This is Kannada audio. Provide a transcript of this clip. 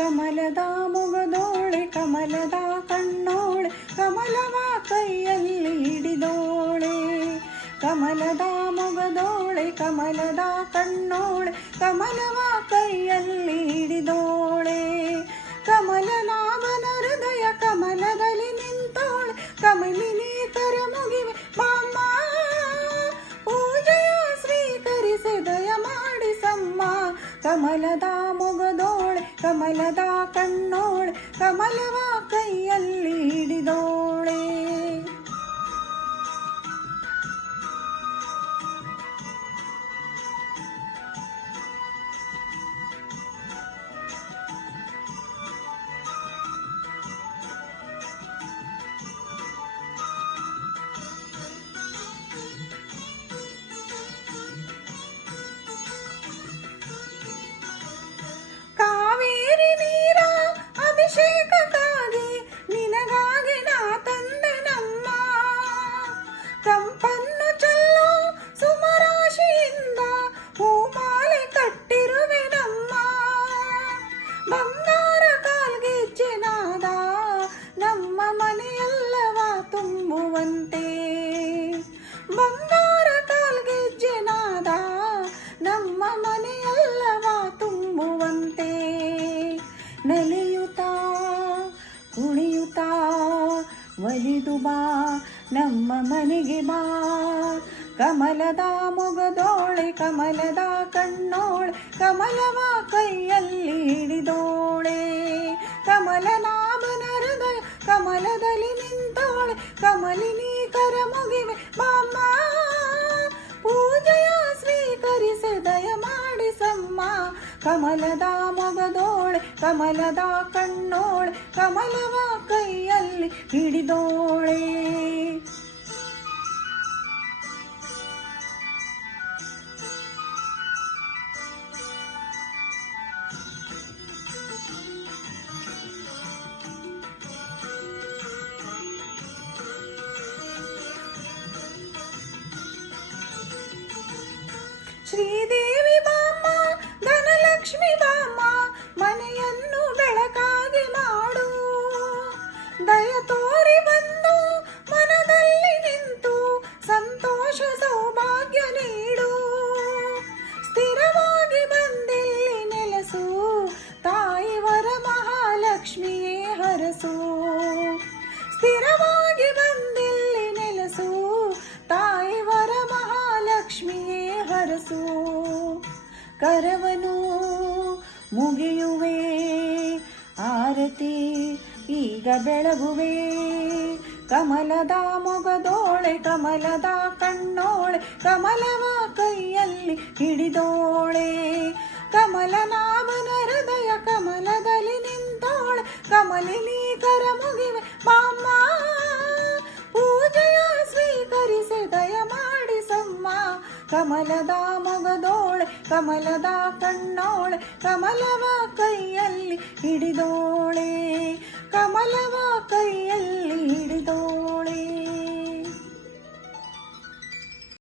ಕಮಲದ ಮೊಗದೋಳೆ ಕಮಲದ ಕಣ್ಣೋಳೆ ಕಮಲವ ಕೈಯಲ್ಲಿ ಹಿಡಿದೋಳೆ. ಕಮಲದ ಮೊಗದೋಳೆ ಕಮಲದ ಕಣ್ಣೋಳೆ ಕಮಲವ ಕೈಯಲ್ಲಿ ಹಿಡಿದೋಳೆ. ಕಮಲನಾಭನ ಹೃದಯ ಕಮಲದಲ್ಲಿ ನಿಂತೋಳೆ ಕಮಲಿನಿ ಕರ ಮುಗಿವೆ ಮಾಮ ಪೂಜೆಯ ಸ್ವೀಕರಿಸಿ ದಯ ಮಾಡಿಸಮ್ಮ. ಕಮಲದ ಮೊಗದೋಳೆ ಕಮಲದ ಕಣ್ಣೋಳೆ ಕಮಲವ ಕೈಯಲ್ಲಿ ಹಿಡಿದೋಳೆ. ಅಭಿಷೇಕಕ್ಕಾಗಿ ನಿನಗಾಗಿ ನಾ ತಂದೆ ನಮ್ಮ ಕಂಪನ್ನು ಚೆಲ್ಲೋ ಸುಮರಾಶಿಯಿಂದ ಹೂಮಾಲೆ ಕಟ್ಟಿರುವೆ ನಮ್ಮ. ಬಂಗಾರ ಕಾಲ್ಗೆಜ್ಜೆ ನಾದ ನಮ್ಮ ಮನೆಯೆಲ್ಲವ ತುಂಬುವಂತೆ. ಬಂಗಾರ ಕಾಲ್ಗೆಜ್ಜೆ ನಾದ ನಮ್ಮ ಮನೆಯೆಲ್ಲವ ತುಂಬುವಂತೆ. ನಲಿಯುತ್ತಾ ಕುಣಿಯುತ್ತಾ ಒಲಿದು ಬಾ ನಮ್ಮ ಮನೆಗೆ ಬಾ. ಕಮಲದ ಮೊಗದೋಳೆ ಕಮಲದ ಕಣ್ಣೋಳೆ ಕಮಲವ ಕೈಯಲ್ಲಿ ಹಿಡಿದೋಳೆ. ಕಮಲನಾಭನ ಹೃದಯ ಕಮಲದಲ್ಲಿ ನಿಂತೋಳೆ ಕಮಲಿನಿ ಕರ ಮುಗಿವೆ ಮಾಮ ಪೂಜೆಯ ಸ್ವೀಕರಿಸಿ ದಯ ಮಾಡಿಸಮ್ಮ. ಕಮಲದ ಮೊಗದೋಳೆ ಕಮಲದ ಕಣ್ಣೋಳೆ ಕಮಲವ ಕೈಯಲ್ಲಿ ಹಿಡಿದೋಳೆ. ಶ್ರೀದೇವಿ ಬಾಮ್ಮ ಧನಲಕ್ಷ್ಮಿ ಬಾಮ್ಮ ಮನೆಯನ್ನು ಬೆಳಕಾಗಿ ಮಾಡು. ದಯ ತೋರಿ ಬಂದು ಮನದಲ್ಲಿ ನಿಂತು ಸಂತೋಷ ಸೌಭಾಗ್ಯ ನೀಡು. ಸ್ಥಿರವಾಗಿ ಬಂದಿಲ್ಲಿ ನೆಲೆಸು ತಾಯಿ ವರ ಮಹಾಲಕ್ಷ್ಮಿಯೇ ಹರಸು. ಸ್ಥಿರವಾಗಿ ಬಂದಿಲ್ಲಿ ನೆಲೆಸು ತಾಯಿ ವರ ಮಹಾಲಕ್ಷ್ಮಿಯೇ ಹರಸು. ಕರವನು ಮುಗಿಯುವೆ ಆರತಿ ಈಗ ಬೆಳಗುವೆ. ಕಮಲದ ಮೊಗದೋಳೆ ಕಮಲದ ಕಣ್ಣೋಳೆ ಕಮಲವ ಕೈಯಲ್ಲಿ ಹಿಡಿದೋಳೆ. ಕಮಲನಾಭನ ಹೃದಯ ಕಮಲದಲ್ಲಿ ನಿಂತೋಳೆ ಕಮಲಿನಿ ಕರ ಮುಗಿವೆ ಮಾಮ ಪೂಜೆಯ ಸ್ವೀಕರಿಸಿ ದಯ ಮಾಡಿಸಮ್ಮ. ಕಮಲದ ಮೊಗದೋಳೆ ಕಮಲದ ಕಣ್ಣೋಳೆ ಕಮಲವ ಕೈಯಲ್ಲಿ ಹಿಡಿದೋಳೆ ಕಮಲವ ಕೈಯಲ್ಲಿ ಹಿಡಿದೋಳೆ.